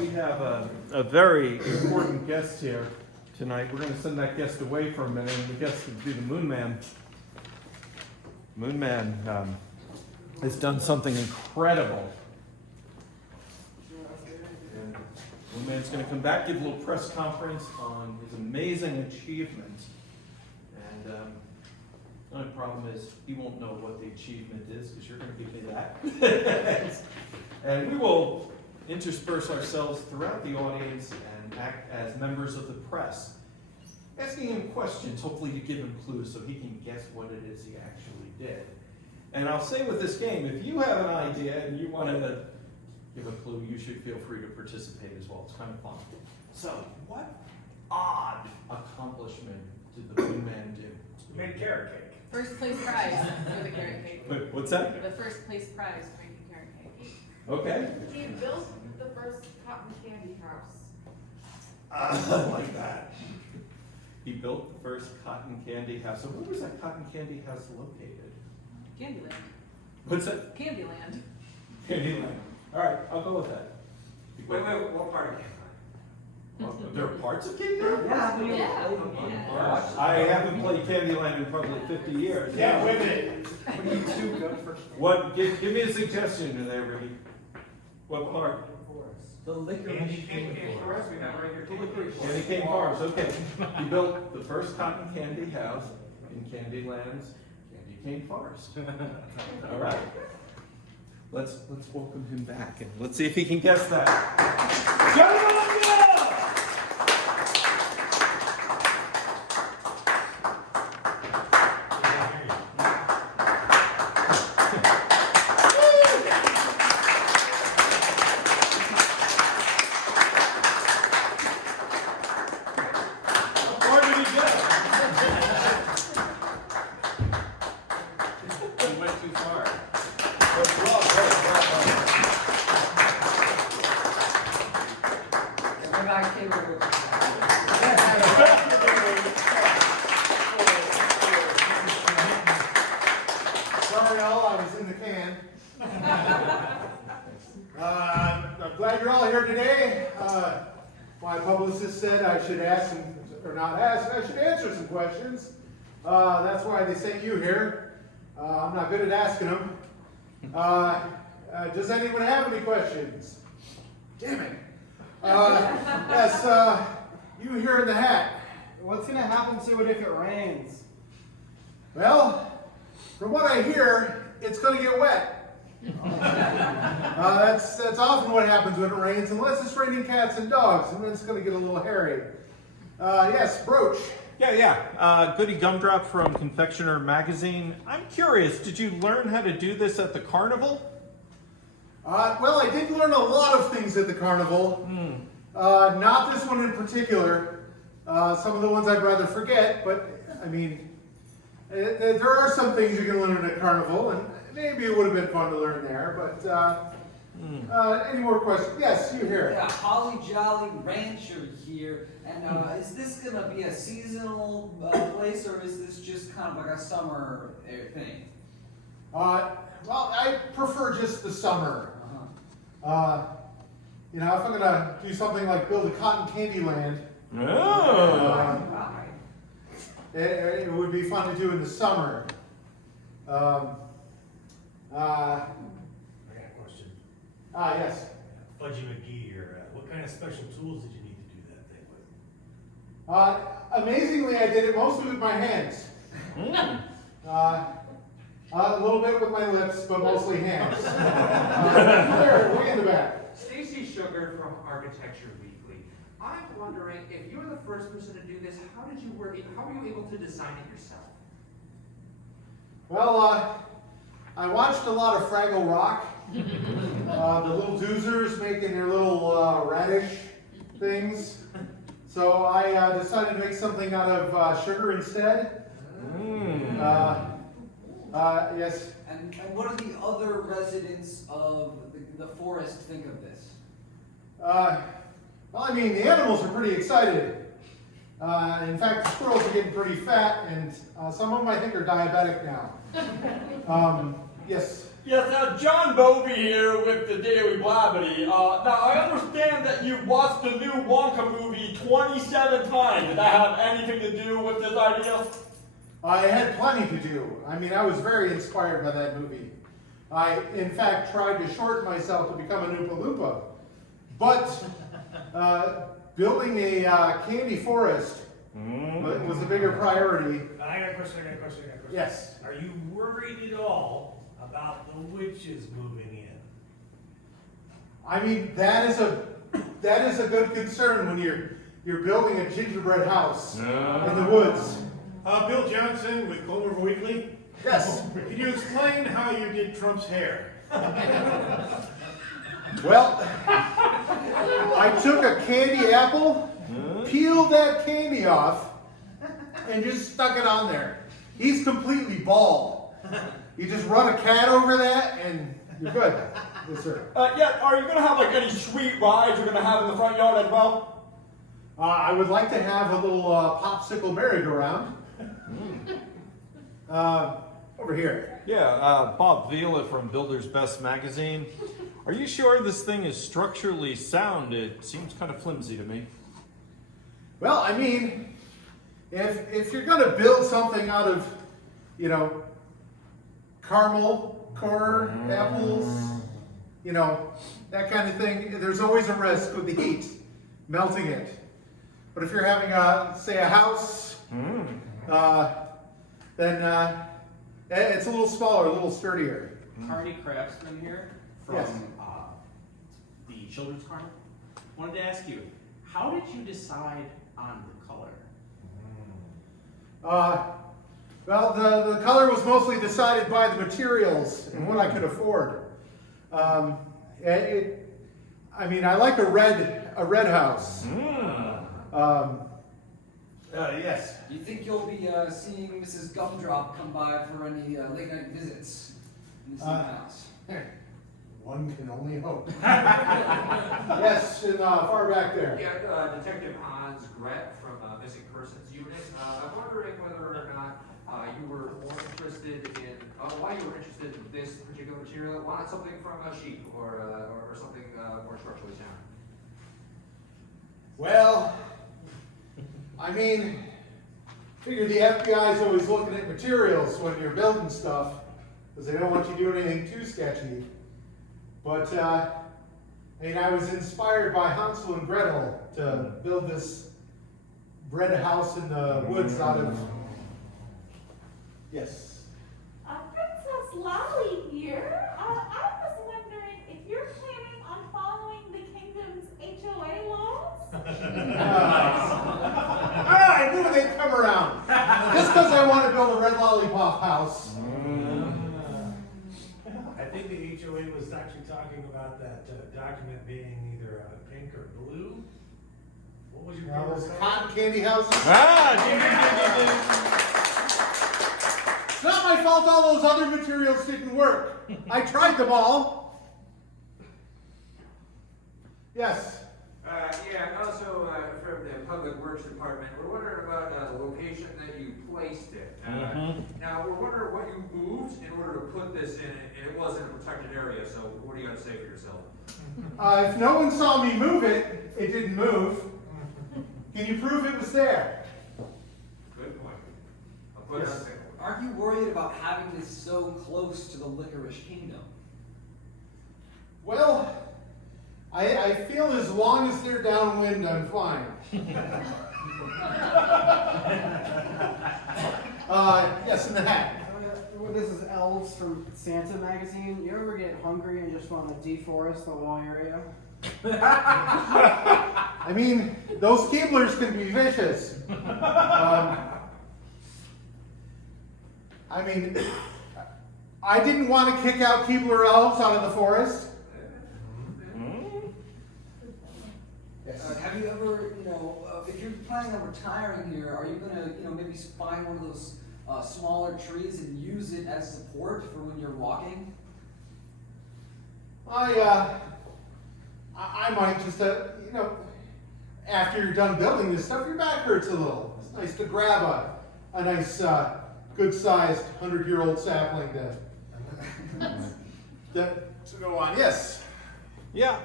we have a very important guest here tonight. We're going to send that guest away for a minute, and the guest will be the Moonman. Moonman has done something incredible. And Moonman's going to come back, give a little press conference on his amazing achievements. And the only problem is he won't know what the achievement is because you're going to give me that. And we will intersperse ourselves throughout the audience and act as members of the press, asking him questions, hopefully to give him clues so he can guess what it is he actually did. And I'll say with this game, if you have an idea and you want to give a clue, you should feel free to participate as well. It's kind of fun. So, what odd accomplishment did the Moonman do? We made a carrot cake. First place prize for the carrot cake. Wait, what's that? The first place prize for making carrot cake. Okay. He built the first cotton candy house. I like that. He built the first cotton candy house. So where was that cotton candy house located? Candyland. What's that? Candyland. Candyland. All right, I'll go with that. Wait, what part of Candyland? There are parts of Candyland? Yeah. I haven't played Candyland in probably 50 years. Yeah, wait a minute. What are you two good for? What? Give me a suggestion there, Ricky. What part? The liquor Candy forest, we have right here. Candy cane farms. Okay. He built the first cotton candy house in Candyland's candy cane forest. All right. Let's welcome him back and let's see if he can guess that. Gentlemen, Sorry all, I was in the can. I'm glad you're all here today. My publicist said I should ask some, or not ask, I should answer some questions. That's why they sent you here. I'm not good at asking them. Does anyone have any questions? Damn it. Yes, you here in the hat. What's gonna happen to it if it rains? Well, from what I hear, it's going to get wet. That's often what happens when it rains, unless it's raining cats and dogs, and then it's going to get a little hairy. Yes, Broach. Yeah. Goody Gumdrop from Confectioner Magazine. I'm curious, did you learn how to do this at the carnival? Well, I did learn a lot of things at the carnival. Not this one in particular. Some of the ones I'd rather forget, but I mean, there are some things you can learn at carnival, and maybe it would have been fun to learn there, but any more questions? Yes, you here. Yeah, Holly Jolly Rancher here, and is this going to be a seasonal place, or is this just kind of like a summer thing? Well, I prefer just the summer. You know, if I'm going to do something like build a cotton candy land, it would be fun to do in the summer. I got a question. Yes. Fudgy McGee, or what kind of special tools did you need to do that thing with? Amazingly, I did it mostly with my hands. A little bit with my lips, but mostly hands. There, way in the back. Stacy Sugar from Architecture Weekly. I'm wondering, if you were the first person to do this, how were you able to design it yourself? Well, I watched a lot of Fraggle Rock. The little doozers making their little radish things. So I decided to make something out of sugar instead. Yes. And what do the other residents of the forest think of this? Well, I mean, the animals are pretty excited. In fact, the squirrels are getting pretty fat, and some of them I think are diabetic now. Yes. Yes, John Bovey here with the Daily Blabbity. Now, I understand that said you watched the new Wonka movie 27 times. Did that have anything to do with this idea? I had plenty to do. I mean, I was very inspired by that movie. I, in fact, tried to shorten myself to become an Oompa Loompa. But building a candy forest was a bigger priority. I got a question. Yes. Are you worried at all about the witches moving in? I mean, that is a good concern when you're building a gingerbread house in the woods. Bill Johnson with Clover Weekly. Yes. Could you explain how you did Trump's hair? Well, I took a candy apple, peeled that candy off, and just stuck it on there. He's completely bald. You just run a cat over that, and you're good. Yes, sir. Yeah, are you gonna have like any sweet rides you're gonna have in the front yard as well? I would like to have a little popsicle merry-go-round. Over here. Yeah, Bob Vila from Builder's Best Magazine. Are you sure this thing is structurally sound? It seems kind of flimsy to me. Well, I mean, if you're going to build something out of, you know, caramel core apples, you know, that kind of thing, there's always a risk with the heat melting it. But if you're having say a house, then it's a little smaller, a little sturdier. Carney Craftsman here from Yes. the Children's Carnival. Wanted to ask you, how did you decide on the color? Well, the color was mostly decided by the materials and what I could afford. I mean, I like a red house. Yes. Do you think you'll be seeing Mrs. Gumdrop come by for any late night visits in the same house? One can only hope. Yes, in far back there. Yeah, Detective Hans Gret from Missing Persons Unit. I'm wondering whether or not you were more interested in, why you were interested in this particular material. Why not something from a sheep or something more structurally sound? Well, I mean, figure the FBI is always looking at materials when you're building stuff, because they don't want you doing anything too sketchy. But, I mean, I was inspired by Hansel and Gretel to build this bread house in the woods out of... Yes. Princess Lolly here. I was wondering if you're planning on following the kingdom's HOA laws? I knew they'd come around. Just because I want to build a red lollipop house. I think the HOA was actually talking about that document being either pink or blue. What was your Those favorite cotton color? candy houses. Ding, ding, ding, ding, ding. It's not my fault all those other materials didn't work. I tried them all. Yes. Yeah, and also from the Public Works Department, we're wondering about the location that you placed it. Now, we're wondering what you moved in order to put this in, and it wasn't a protected area, so what do you got to say for yourself? If no one saw me move it, it didn't move. Can you prove it was there? Good point. I'll put it on the table. Aren't you worried about having this so close to the Licorice Kingdom? Well, I feel as long as they're downwind, I'm fine. Yes, in the hat. This is Elves from Santa Magazine. You ever get hungry and just want to deforest the whole area? I mean, those Keeblers can be vicious. I mean, I didn't want to kick out Keebler elves out of the forest. Yes. Have you ever, if you're planning on retiring here, are you gonna, maybe find one of those smaller trees and use it as support for when you're walking? I might just, after you're done building this stuff, your back hurts a little. It's nice to grab a nice, good-sized 100-year-old sapling to go on. Yes. Yeah,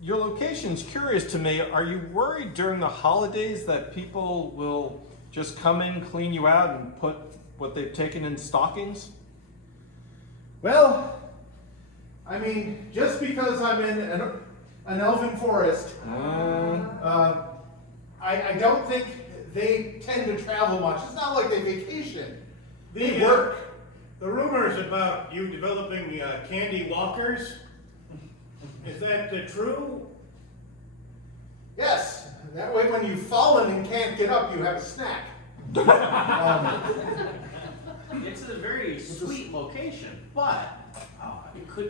your location's curious to me. Are you worried during the holidays that people will just come in, clean you out, and put what they've taken in stockings? Well, I mean, just because I'm in an elven forest, I don't think they tend to travel much. It's not like they vacation. They work. The rumors about you developing candy walkers, is that true? Yes. That way when you've fallen and can't get up, you have a snack. It's a very sweet location, but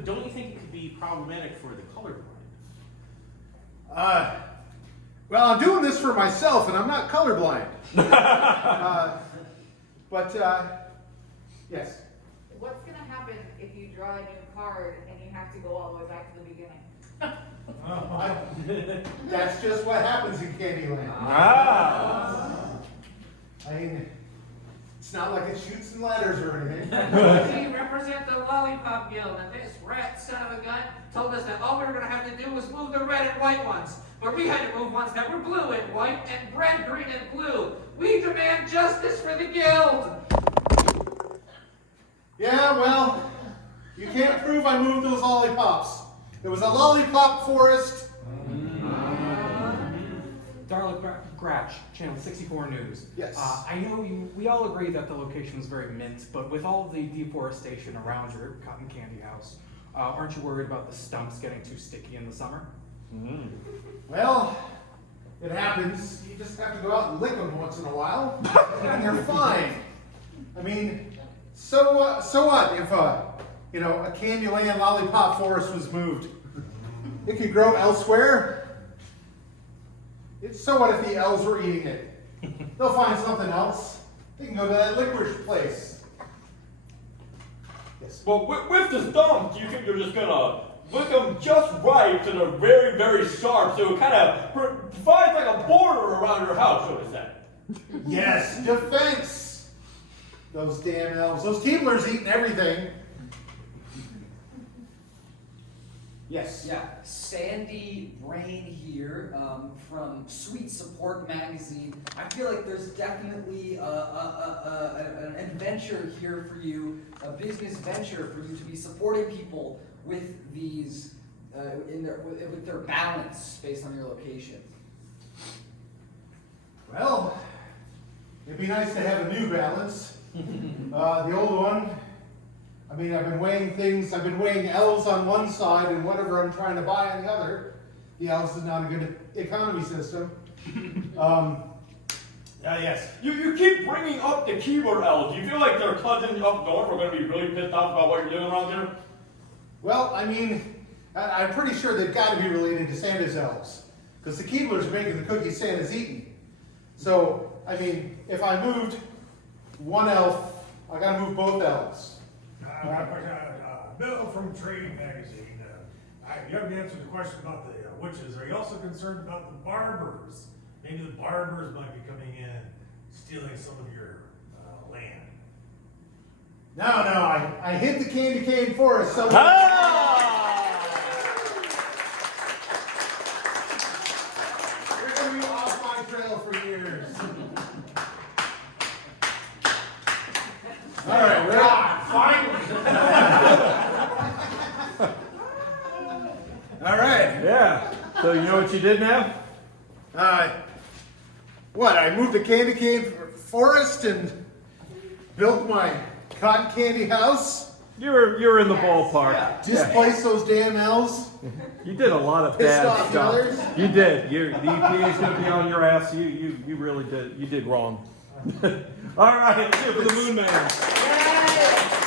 don't you think it could be problematic for the colorblind? Well, I'm doing this for myself, and I'm not colorblind. Yes. What's gonna happen if you draw a new card and you have to go all the way back to the beginning? That's just what happens in Candyland. I mean, it's not like it shoots and ladders or anything. We represent the Lollipop Guild, and this rat son of a gun told us that all we were going to have to do was move the red and white ones. But we had to move ones that were blue and white, and red, green, and blue. We demand justice for the guild! Yeah, well, you can't prove I moved those lollipops. There was a lollipop forest. Darla Gratch, Channel 64 News. Yes. I know we all agree that the location is very mint, but with all the deforestation around your cotton candy house, aren't you worried about the stumps getting too sticky in the summer? Well, it happens. You just have to go out and lick them once in a while, and they're fine. I mean, so what if a Candyland lollipop forest was moved? It could grow elsewhere. So what if the elves were eating it? They'll find something else. They can go to that licorice place. Yes. But with the stumps, do you think they're just gonna lick them just right so they're very, very sharp, so it kind of provides like a border around your house, so to say? Yes, defense. Those damn elves. Those Keeblers eating everything. Yes. Yeah, Sandy Rain here from Sweet Support Magazine. I feel like there's definitely an adventure here for you, a business venture for you to be supporting people with these, with their balance based on your location. Well, it'd be nice to have a new balance. The old one, I mean, I've been weighing things. I've been weighing elves on one side and whatever I'm trying to buy on the other. The elves is not a good economy system. Yes. You keep bringing up the Keebler elves. Do you feel like their cousins up north are going to be really pissed off about what you're doing around here? Well, I mean, I'm pretty sure they've got to be related to Santa's elves. Because the Keeblers are making the cookies Santa's eating. So, I mean, if I moved one elf, I got to move both elves. Bill from Trading Magazine. You haven't answered the question about the witches. Are you also concerned about the barbers? Maybe the barbers might be coming in, stealing some of your land. No, I hit the candy cane forest. So Ah! You're going to be off my trail for years. All right, we're on. Finally. All right. Yeah. So you know what you did now? What? I moved a candy cane forest and built my cotton candy house. You're in the ballpark. Yeah. Displaced those damn elves. You did a lot of Pissed bad off stuff. others. You did. The EPA is going to be on your ass. You really did. You did wrong. All right, here for the Moonman. Yay!